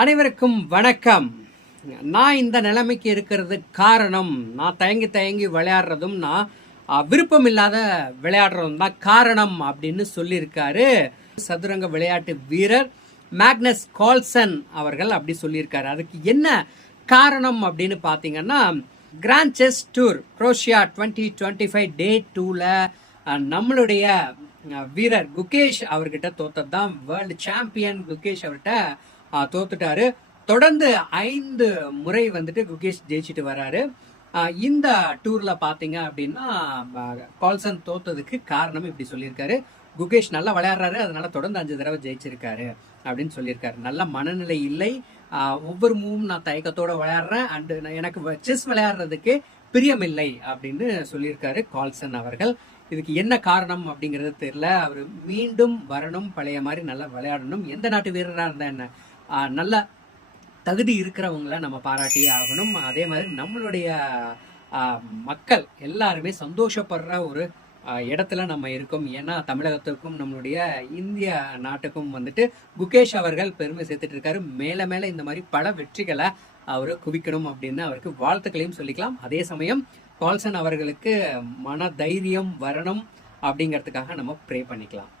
அனைவருக்கும் வணக்கம். நான் இந்த நிலைமைக்கு இருக்கிறது காரணம், நான் தயங்கி விளையாடுறதும், நான் விருப்பம் இல்லாத விளையாடுறதும் தான் காரணம் அப்படின்னு சொல்லியிருக்காரு சதுரங்க விளையாட்டு வீரர் மேக்னஸ் கார்ல்சன் அவர்கள். அப்படி சொல்லியிருக்காரு. அதுக்கு என்ன காரணம் அப்படின்னு பார்த்தீங்கன்னா, கிராண்ட் செஸ் டூர் குரோஷியா 2025 டே 2ல நம்மளுடைய வீரர் குகேஷ் அவர்கிட்ட தோத்தது தான். வேர்ல்டு சாம்பியன் குகேஷ் அவர்கிட்ட தோத்துட்டாரு. தொடர்ந்து 5 முறை வந்துட்டு குகேஷ் ஜெயிச்சுட்டு வராரு. இந்த டூர்ல பாத்தீங்க அப்படின்னா கார்ல்சன் தோத்ததுக்கு காரணம் இப்படி சொல்லியிருக்காரு. குகேஷ் நல்லா விளையாடுறாரு, அதனால தொடர்ந்து 5 தடவை ஜெயிச்சிருக்காரு அப்படின்னு சொல்லியிருக்காரு. நல்ல மனநிலை இல்லை, ஒவ்வொரு மூவும் நான் தயக்கத்தோட விளையாடுறேன், அண்டு எனக்கு செஸ் விளையாடுறதுக்கு பிரியமில்லை அப்படின்னு சொல்லியிருக்காரு கார்ல்சன் அவர்கள். இதுக்கு என்ன காரணம் அப்படிங்கிறது தெரியல. அவர் மீண்டும் வரணும், பழைய மாதிரி நல்லா விளையாடணும். எந்த நாட்டு வீரராக இருந்தா என்ன, நல்ல தகுதி இருக்கிறவங்கள நம்ம பாராட்டியே ஆகணும். அதே மாதிரி நம்மளுடைய மக்கள் எல்லாருமே சந்தோஷப்படுற ஒரு இடத்துல நம்ம இருக்கோம். ஏன்னா தமிழகத்துக்கும் நம்மளுடைய இந்திய நாட்டுக்கும் வந்துட்டு குகேஷ் அவர்கள் பெருமை சேர்த்துட்டு இருக்காரு. மேல மேல இந்த மாதிரி பல வெற்றிகளை அவரு குவிக்கணும் அப்படின்னு அவருக்கு வாழ்த்துக்களையும் சொல்லிக்கலாம். அதே சமயம் கார்ல்சன் அவர்களுக்கு மன தைரியம் வரணும் அப்படிங்கிறதுக்காக நம்ம ப்ரே பண்ணிக்கலாம்.